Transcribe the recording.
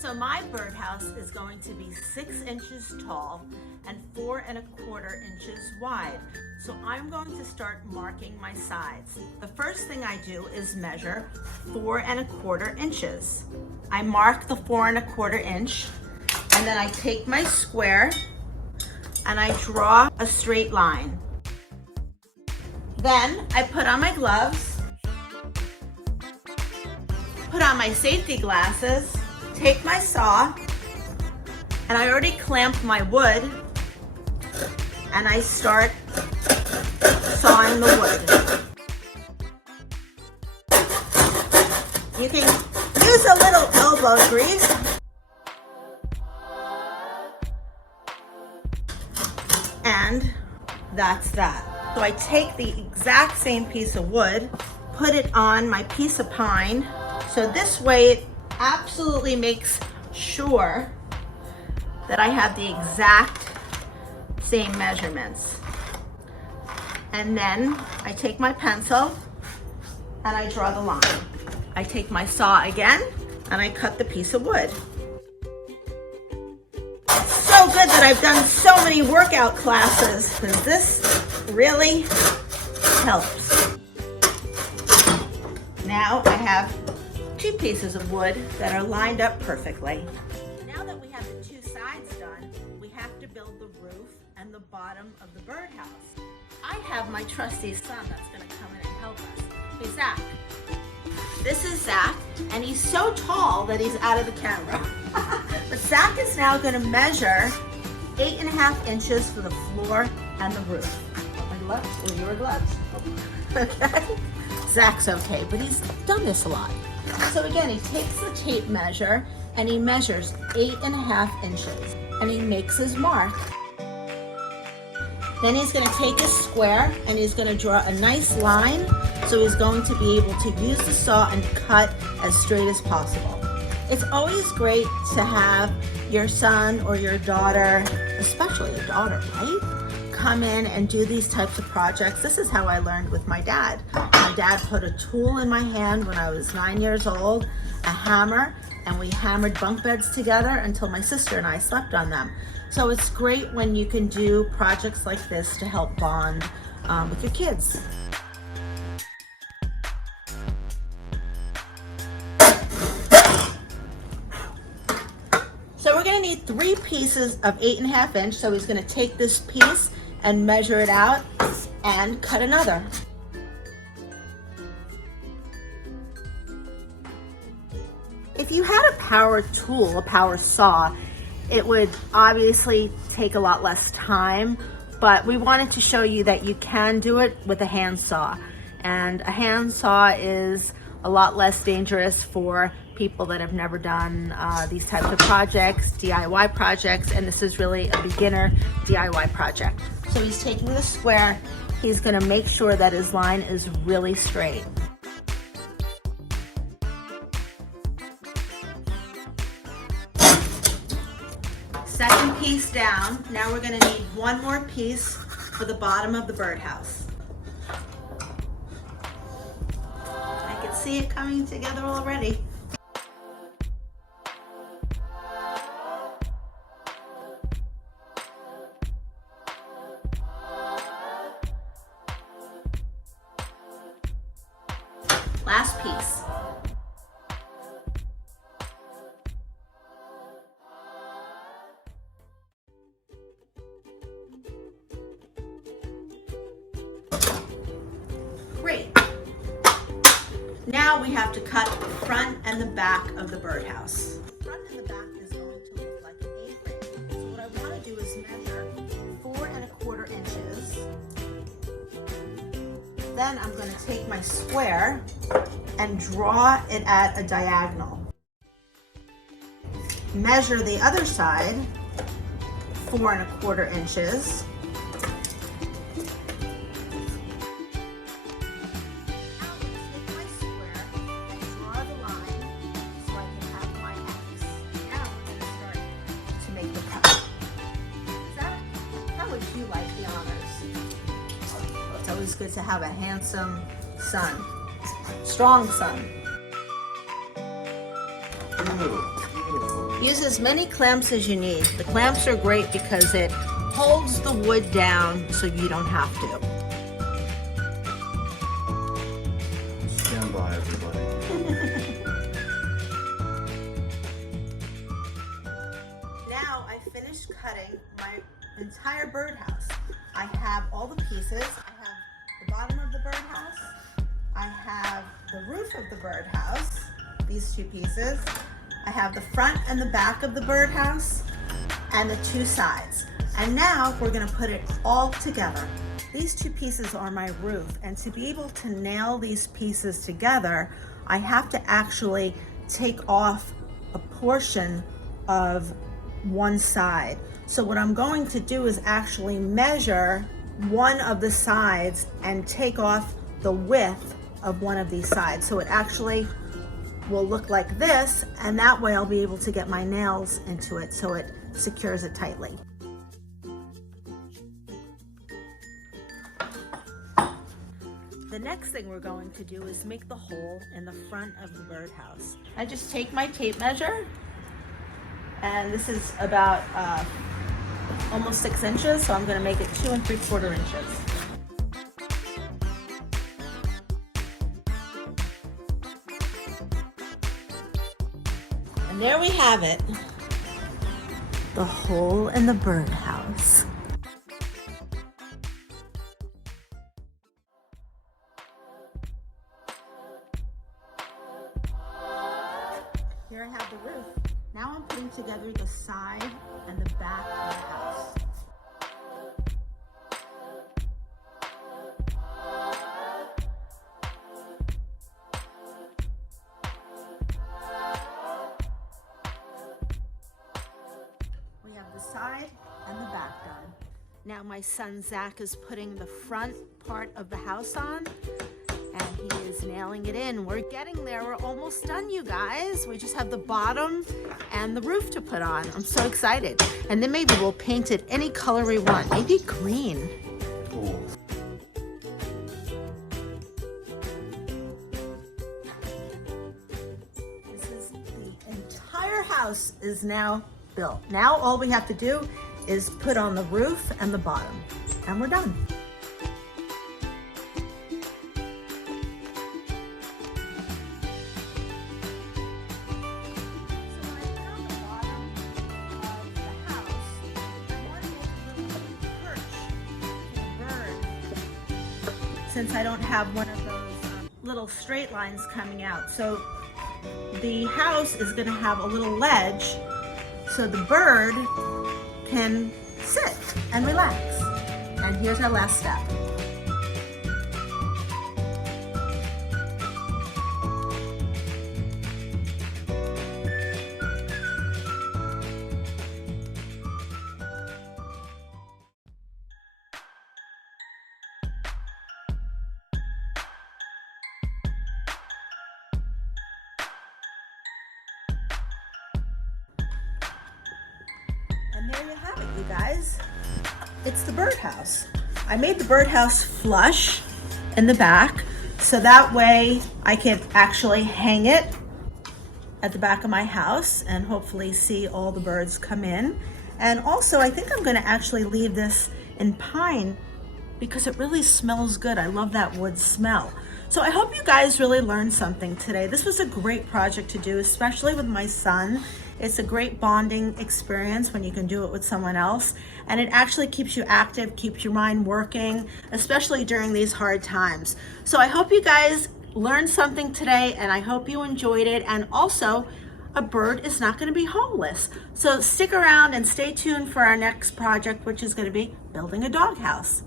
So my birdhouse is going to be 6 inches tall and 4¼ inches wide. So I'm going to start marking my sides. The first thing I do is measure 4¼ inches. I mark the 4¼ inch, and then I take my square and I draw a straight line. Then I put on my gloves, put on my safety glasses, take my saw, and I already clamped my wood, and I start sawing the wood. You can use a little elbow grease. And that's that. So I take the exact same piece of wood, put it on my piece of pine. So this way it absolutely makes sure that I have the exact same measurements. And then I take my pencil and I draw the line. I take my saw again and I cut the piece of wood. So good that I've done so many workout classes, because this really helps. Now I have 2 pieces of wood that are lined up perfectly. Now that we have the 2 sides done, we have to build the roof and the bottom of the birdhouse. I have my trusty son that's going to come in and help us. Hey, Zach. This is Zach, and he's so tall that he's out of the camera. But Zach is now going to measure 8½ inches for the floor and the roof. My gloves, or your gloves? Okay. Zach's okay, but he's done this a lot. So again, he takes the tape measure and he measures 8½ inches, and he makes his mark. Then he's going to take his square and he's going to draw a nice line, so he's going to be able to use the saw and cut as straight as possible. It's always great to have your son or your daughter, especially your daughter, right? Come in and do these types of projects. This is how I learned with my dad. My dad put a tool in my hand when I was 9 years old, a hammer, and we hammered bunk beds together until my sister and I slept on them. So it's great when you can do projects like this to help bond with your kids. So we're going to need 3 pieces of 8½ inch. So he's going to take this piece and measure it out and cut another. If you had a power tool, a power saw, it would obviously take a lot less time, but we wanted to show you that you can do it with a hand saw. And a hand saw is a lot less dangerous for people that have never done these types of projects, DIY projects, and this is really a beginner DIY project. So he's taking the square, he's gonna make sure that his line is really straight. Second piece down. Now we're going to need 1 more piece for the bottom of the birdhouse. I can see it coming together already. Last piece. Great. Now we have to cut the front and the back of the birdhouse. The front and the back is going to look like an A-frame. So what I want to do is measure 4¼ inches. Then I'm going to take my square and draw it at a diagonal. Measure the other side, 4¼ inches. You like the honors. It's always good to have a handsome son, strong son. Ooh, beautiful. Use as many clamps as you need. The clamps are great because it holds the wood down so you don't have to. Stand by, everybody. Now I finished cutting my entire birdhouse. I have all the pieces. I have the bottom of the birdhouse. I have the roof of the birdhouse, these two pieces. I have the front and the back of the birdhouse and the two sides. And now we're gonna put it all together. These two pieces are my roof, and to be able to nail these pieces together, I have to actually take off a portion of one side. So what I'm going to do is actually measure one of the sides and take off the width of one of these sides. So it actually will look like this, and that way I'll be able to get my nails into it so it secures it tightly. The next thing we're going to do is make the hole in the front of the birdhouse. I just take my tape measure, and this is about almost 6 inches, so I'm going to make it 2 3/4 inches. And there we have it, the hole in the birdhouse. Here I have the roof. Now I'm putting together the side and the back of the house. We have the side and the back done. Now my son Zach is putting the front part of the house on, and he is nailing it in. We're getting there. We're almost done, you guys. We just have the bottom and the roof to put on. I'm so excited. And then maybe we'll paint it any color we want. Maybe green. Cool. The entire house is now built. Now all we have to do is put on the roof and the bottom, and we're done. Since I don't have one of those little straight lines coming out. So the house is gonna have a little ledge so the bird can sit and relax. And here's our last step. And there you have it, you guys. It's the birdhouse. I made the birdhouse flush in the back, so that way I can actually hang it at the back of my house and hopefully see all the birds come in. And also, I think I'm gonna actually leave this in pine because it really smells good. I love that wood smell. So I hope you guys really learned something today. This was a great project to do, especially with my son. It's a great bonding experience when you can do it with someone else. And it actually keeps you active, keeps your mind working, especially during these hard times. So I hope you guys learned something today, and I hope you enjoyed it. And also, a bird is not gonna be homeless. So stick around and stay tuned for our next project, which is gonna be building a doghouse.